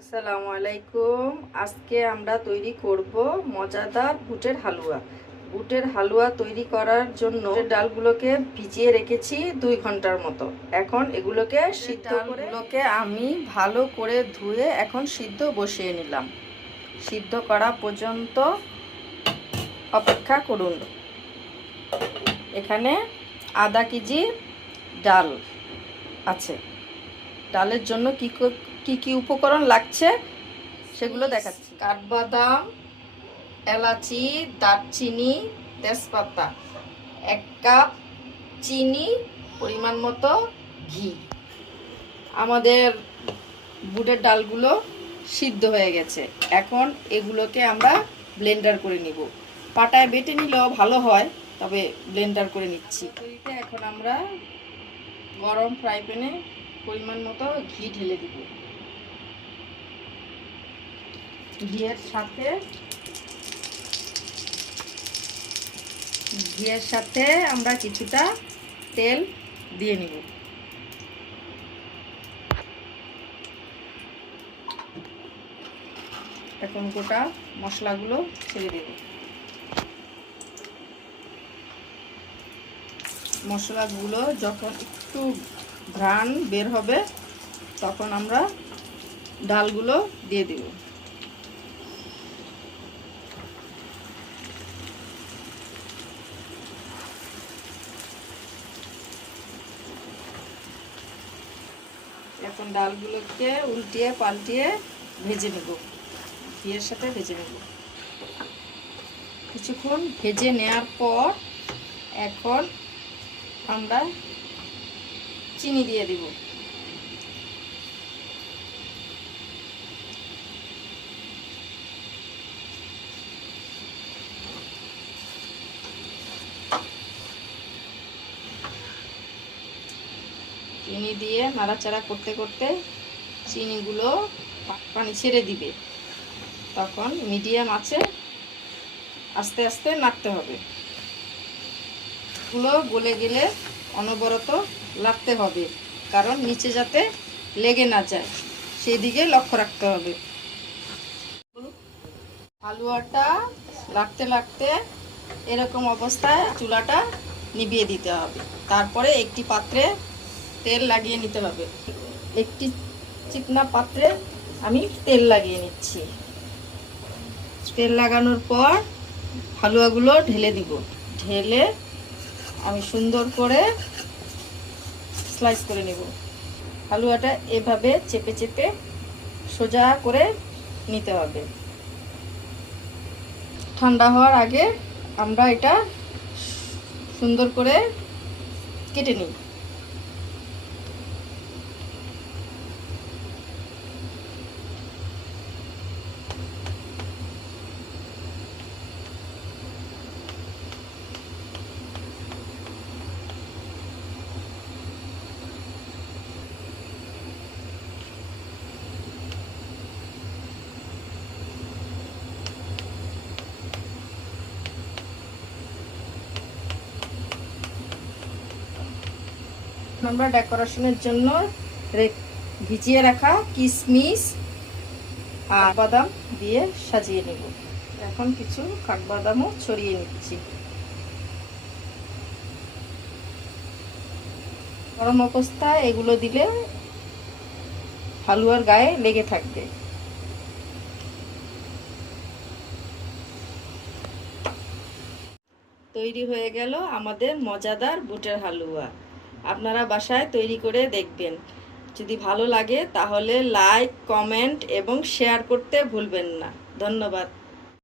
আসসালামু আলাইকুম। আজকে আমরা তৈরি করব মজাদার বুটের হালুয়া। বুটের হালুয়া তৈরি করার জন্য ডালগুলোকে ভিজিয়ে রেখেছি দুই ঘণ্টার মতো। এখন এগুলোকে সিদ্ধ করে আমি ভালো করে ধুয়ে এখন সিদ্ধ বসিয়ে নিলাম। সিদ্ধ করা পর্যন্ত অপেক্ষা করুন। এখানে আধা কেজি ডাল আছে। ডালের জন্য কি কো- কি উপকরণ লাগছে সেগুলো দেখাচ্ছি। কাঠবাদাম, এলাচি, দারচিনি, তেজপাতা, এক কাপ চিনি, পরিমাণ মতো ঘি। আমাদের বুটের ডালগুলো সিদ্ধ হয়ে গেছে। এখন এগুলোকে আমরা ব্লেন্ডার করে নিব। পাটায় বেটে নিলেও ভালো হয়, তবে ব্লেন্ডার করে নিচ্ছি। এখন আমরা গরম ফ্রাই প্যানে পরিমাণ মতো ঘি ঢেলে দিব। ঘিয়ের সাথে। ঘিয়ের সাথে আমরা কিছুটা তেল দিয়ে নিব। এখন গোটা মশলাগুলো ছেড়ে দেব। মশলাগুলো যখন একটু ঘ্রাণ বের হবে, তখন আমরা ডালগুলো দিয়ে দেব। এখন ডালগুলোকে উল্টিয়ে, পাল্টিয়ে ভেজে নেব। ঘিয়ের সাথে ভেজে নেব। কিছুক্ষণ ভেজে নেওয়ার পর এখন আমরা চিনি দিয়ে দিব। চিনি দিয়ে নাড়াচাড়া করতে করতে চিনিগুলো পানি ছেড়ে দিবে। তখন মিডিয়াম আছে, আস্তে আস্তে নাড়তে হবে। গুলো গলে গেলে অনবরত লাগতে হবে, কারণ নিচে যাতে লেগে না যায়। সেই দিকে লক্ষ্য রাখতে হবে। হালুয়াটা লাগতে লাগতে এরকম অবস্থায় চুলাটা নিভিয়ে দিতে হবে। তারপরে একটি পাত্রে তেল লাগিয়ে নিতে হবে। একটি চিকনা পাত্রে আমি তেল লাগিয়ে নিচ্ছি। তেল লাগানোর পর হালুয়াগুলো ঢেলে দিব। ঢেলে আমি সুন্দর করে স্লাইস করে নেব। হালুয়াটা এভাবে চেপে চেপে সোজা করে নিতে হবে। ঠান্ডা হওয়ার আগে আমরা এটা সুন্দর করে কেটে নিই। আমরা ডেকোরেশনের জন্য ভিজিয়ে রাখা কিশমিশ আর বাদাম দিয়ে সাজিয়ে নেব। এখন কিছু কাঠবাদামও ছড়িয়ে নিচ্ছি। গরম অবস্থায় এগুলো দিলে হালুয়ার গায়ে লেগে থাকবে। তৈরি হয়ে গেল আমাদের মজাদার বুটের হালুয়া। আপনারা বাসায় তৈরি করে দেখবেন। যদি ভালো লাগে তাহলে লাইক কমেন্ট এবং শেয়ার করতে ভুলবেন না। ধন্যবাদ।